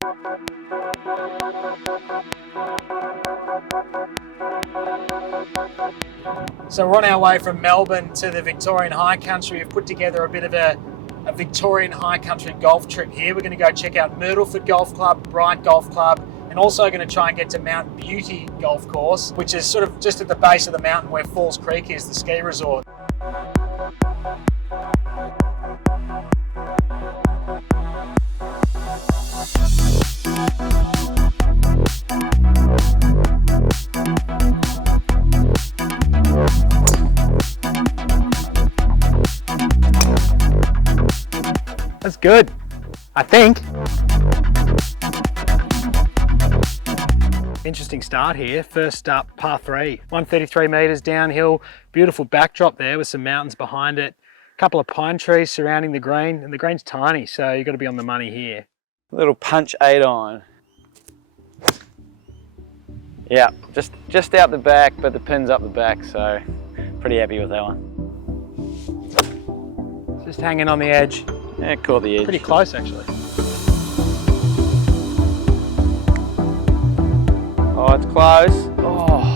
So we're on our way from Melbourne to the Victorian High Country. We've put together a bit of a Victorian High Country golf trip here. We're going to go check out Myrtleford Golf Club, Bright Golf Club, and also going to try and get to Mount Beauty Golf Course, which is sort of just at the base of the mountain where Falls Creek is, the ski resort. That's good, I think. Interesting start here. First up, par 3, 133 metres downhill. Beautiful backdrop there with some mountains behind it. A couple of pine trees surrounding the green, and the green's tiny, so you've got to be on the money here. Little punch 8 iron. Yeah, just out the back, but the pin's up the back, so pretty happy with that one. Just hanging on the edge. Yeah, caught the edge. Pretty close, actually. Oh, it's close. Oh.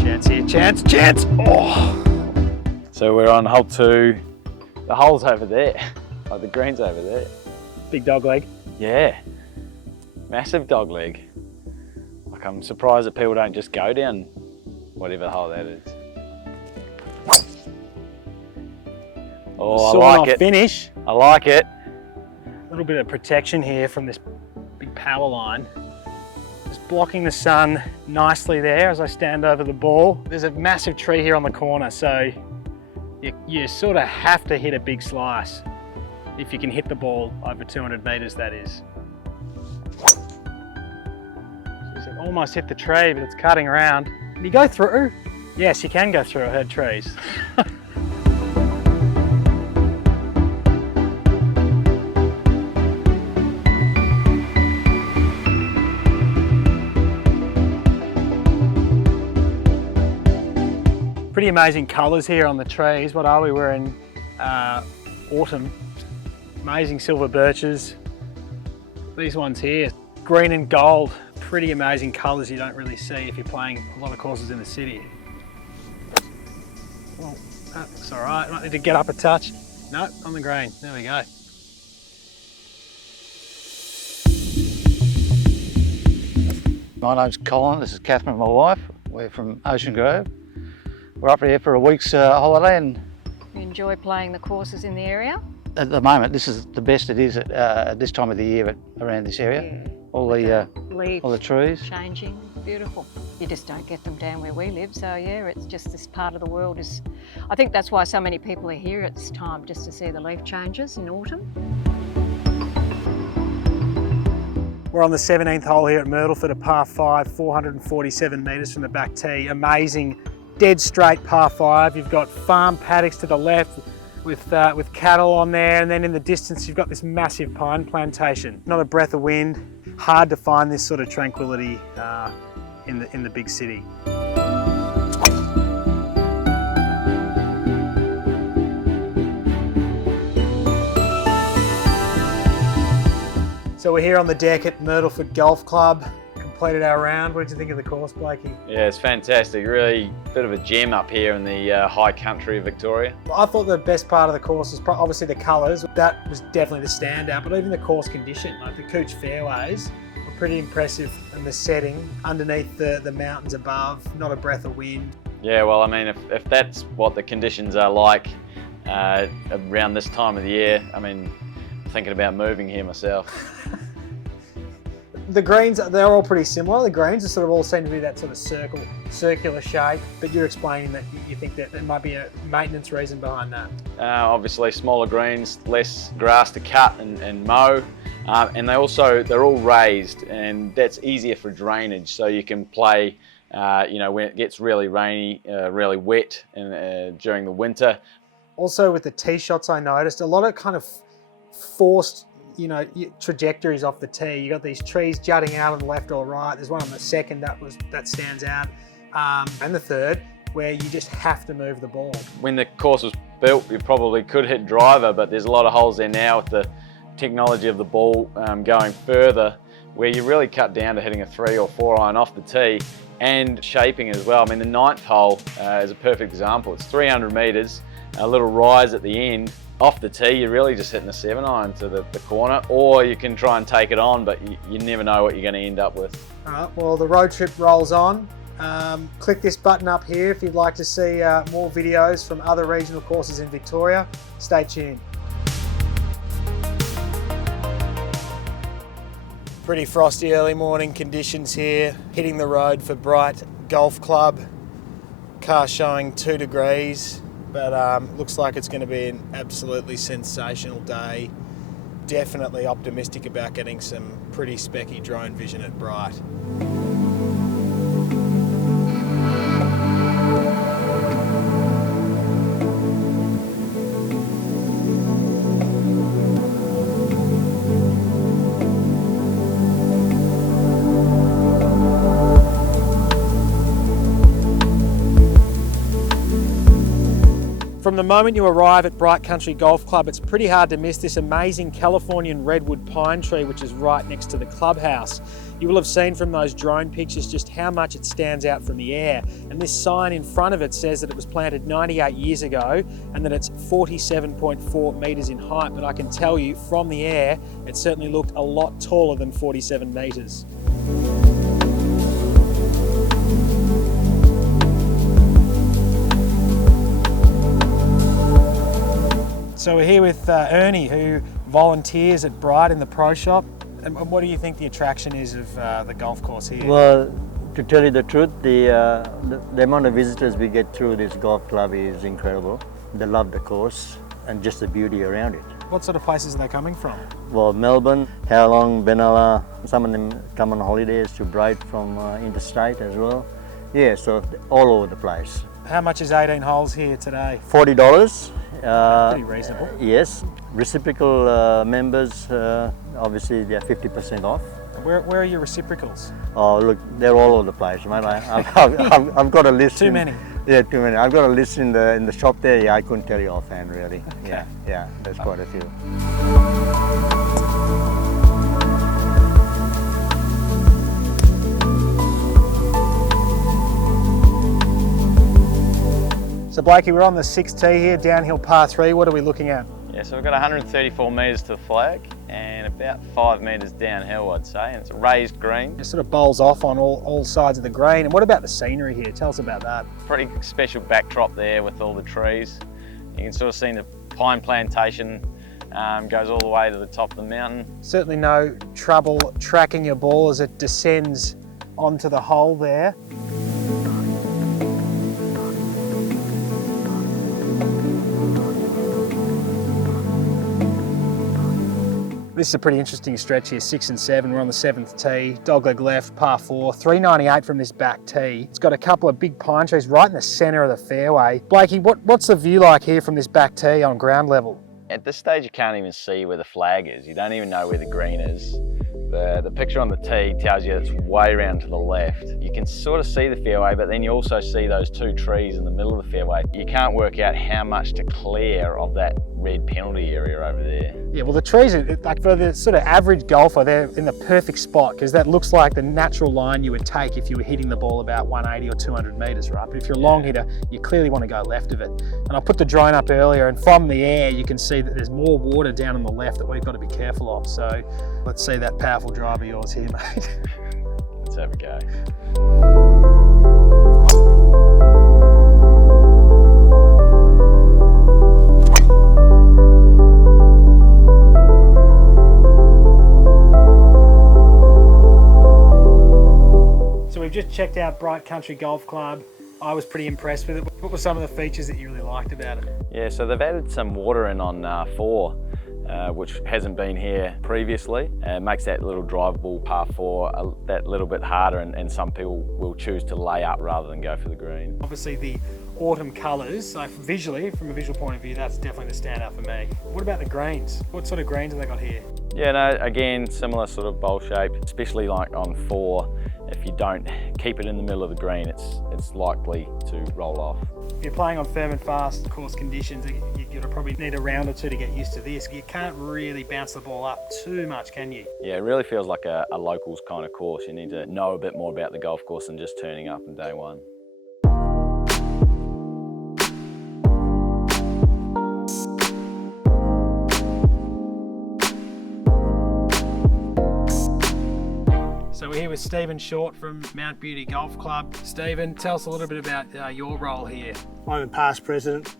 Chance here, chance! Oh! So we're on hole 2. The hole's over there. Like the green's over there. Big dog leg. Yeah. Massive dog leg. Like, I'm surprised that people don't just go down whatever hole that is. Oh, I like it. Finish. I like it. A little bit of protection here from this big power line. Just blocking the sun nicely there as I stand over the ball. There's a massive tree here on the corner, so you sort of have to hit a big slice if you can hit the ball over 200 metres, that is. So it almost hit the tree, but it's cutting around. Can you go through? Yes, you can go through. I heard trees. Pretty amazing colours here on the trees. What are we? We're in autumn. Amazing silver birches. These ones here, green and gold. Pretty amazing colours you don't really see if you're playing a lot of courses in the city. Well, that looks all right. Might need to get up a touch. Nope, on the green. There we go. My name's Colin, this is Catherine, my wife. We're from Ocean Grove. We're up here for a week's holiday, and You enjoy playing the courses in the area? at the moment this is the best it is at this time of the year around this area. Yeah. All the trees. Changing, beautiful. You just don't get them down where we live, so yeah, it's just this part of the world is, I think that's why so many people are here at this time, just to see the leaf changes in autumn. We're on the 17th hole here at Myrtleford, a par 5, 447 metres from the back tee. Amazing, dead straight par 5. You've got farm paddocks to the left with cattle on there, and then in the distance you've got this massive pine plantation. Not a breath of wind. Hard to find this sort of tranquility in the big city. So we're here on the deck at Myrtleford Golf Club. Completed our round. What did you think of the course, Blakey? Yeah, it's fantastic. Really bit of a gem up here in the high country of Victoria. I thought the best part of the course was obviously the colours. That was definitely the standout, but even the course condition, like the Cooch fairways, were pretty impressive, and the setting underneath the mountains above, not a breath of wind. Yeah, well, I mean, if that's what the conditions are like around this time of the year, I mean, I'm thinking about moving here myself. The greens, they're all pretty similar. The greens are sort of all seem to be that sort of circular shape, but you're explaining that you think that there might be a maintenance reason behind that. Obviously smaller greens, less grass to cut and mow, and they're all raised, and that's easier for drainage, so you can play when it gets really rainy, really wet during the winter. Also with the tee shots, I noticed a lot of kind of forced trajectories off the tee. You got these trees jutting out on the left or right. There's one on the second that stands out, and the third where you just have to move the ball. When the course was built, you probably could hit driver, but there's a lot of holes there now with the technology of the ball going further, where you really cut down to hitting a 3 or 4 iron off the tee and shaping as well. I mean, the 9th hole is a perfect example. It's 300 metres, a little rise at the end. Off the tee, you're really just hitting a 7 iron to the corner, or you can try and take it on, but you never know what you're going to end up with. All right, well, the road trip rolls on. Click this button up here if you'd like to see more videos from other regional courses in Victoria. Stay tuned. Pretty frosty early morning conditions here, hitting the road for Bright Golf Club. Car showing 2 degrees, but looks like it's going to be an absolutely sensational day. Definitely optimistic about getting some pretty specky drone vision at Bright. From the moment you arrive at Bright Country Golf Club, it's pretty hard to miss this amazing Californian redwood pine tree, which is right next to the clubhouse. You will have seen from those drone pictures just how much it stands out from the air. And this sign in front of it says that it was planted 98 years ago and that it's 47.4 metres in height. But I can tell you from the air, it certainly looked a lot taller than 47 metres. So we're here with Ernie, who volunteers at Bright in the pro shop. And what do you think the attraction is of the golf course here? Well, to tell you the truth, the amount of visitors we get through this golf club is incredible. They love the course and just the beauty around it. What sort of places are they coming from? Well, Melbourne, Halong, Benalla, some of them come on holidays to Bright from interstate as well. Yeah, so all over the place. How much is 18 holes here today? $40. Pretty reasonable. Yes. Reciprocal members, obviously they're 50% off. Where are your reciprocals? Oh, look, they're all over the place, mate. I've got a list. Too many? Yeah, too many. I've got a list in the shop there. Yeah, I couldn't tell you offhand, really. Okay. Yeah, there's quite a few. So Blakey, we're on the 6th tee here, downhill par 3. What are we looking at? Yeah, so we've got 134 metres to the flag and about 5 metres downhill, I'd say, and it's a raised green. It sort of bowls off on all sides of the green. And what about the scenery here? Tell us about that. Pretty special backdrop there with all the trees. You can sort of see the pine plantation goes all the way to the top of the mountain. Certainly no trouble tracking your ball as it descends onto the hole there. This is a pretty interesting stretch here, 6 and 7. We're on the 7th tee, dogleg left, par 4, 398 from this back tee. It's got a couple of big pine trees right in the centre of the fairway. Blakey, what's the view like here from this back tee on ground level? At this stage, you can't even see where the flag is. You don't even know where the green is. The picture on the tee tells you it's way around to the left. You can sort of see the fairway, but then you also see those 2 trees in the middle of the fairway. You can't work out how much to clear of that red penalty area over there. Yeah, well the trees, are, like for the sort of average golfer, they're in the perfect spot because that looks like the natural line you would take if you were hitting the ball about 180 or 200 metres, right? But if you're a long hitter, you clearly want to go left of it. And I put the drone up earlier and from the air you can see that there's more water down on the left that we've got to be careful of. So let's see that powerful drive of yours here, mate. Let's have a go. So we've just checked out Bright Country Golf Club. I was pretty impressed with it. What were some of the features that you really liked about it? Yeah, so they've added some water in on 4, which hasn't been here previously. It makes that little drivable par 4 that little bit harder, and some people will choose to lay up rather than go for the green. Obviously the autumn colours, so visually, from a visual point of view, that's definitely the standout for me. What about the greens? What sort of greens have they got here? Yeah, no, again, similar sort of bowl shape, especially like on 4. If you don't keep it in the middle of the green, it's likely to roll off. If you're playing on firm and fast course conditions, You'll probably need a round or two to get used to this. You can't really bounce the ball up too much, can you? Yeah, it really feels like a locals kind of course. You need to know a bit more about the golf course than just turning up on day one. So we're here with Stephen Short from Mount Beauty Golf Club. Stephen, tell us a little bit about your role here. I'm a past president,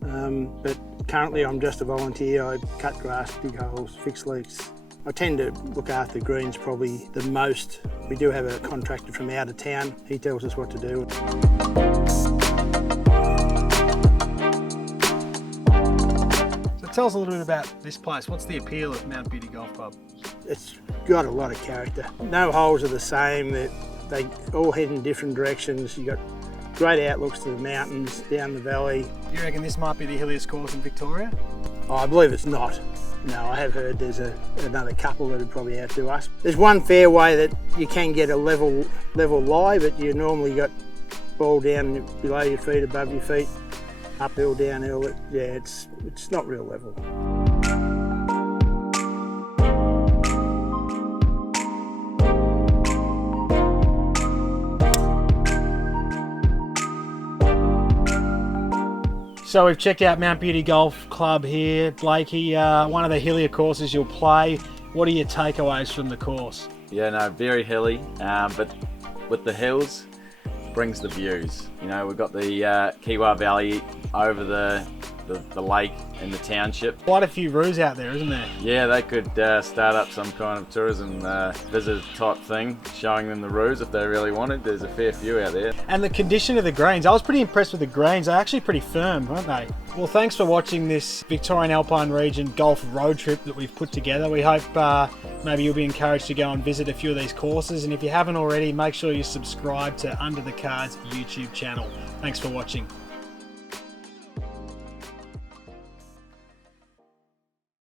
but currently I'm just a volunteer. I cut grass, dig holes, fix leaks. I tend to look after greens probably the most. We do have a contractor from out of town. He tells us what to do. So tell us a little bit about this place. What's the appeal of Mount Beauty Golf Club? It's got a lot of character. No holes are the same. They all head in different directions. You've got great outlooks to the mountains, down the valley. You reckon this might be the hilliest course in Victoria? Oh, I believe it's not. No, I have heard there's another couple that would probably outdo us. There's one fairway that you can get a level lie, but you normally got ball down below your feet, above your feet, uphill, downhill. Yeah, it's not real level. So we've checked out Mount Beauty Golf Club here. Blakey, one of the hillier courses you'll play. What are your takeaways from the course? Yeah, no, very hilly, but with the hills brings the views. You know, we've got the Kiewa Valley over the lake in the township. Quite a few roos out there, isn't there? Yeah, they could start up some kind of tourism visit type thing, showing them the roos if they really wanted. There's a fair few out there. And the condition of the greens, I was pretty impressed with the greens. They're actually pretty firm, aren't they? Well, thanks for watching this Victorian Alpine Region golf road trip that we've put together. We hope maybe you'll be encouraged to go and visit a few of these courses. And if you haven't already, make sure you subscribe to Under the Cards YouTube channel. Thanks for watching.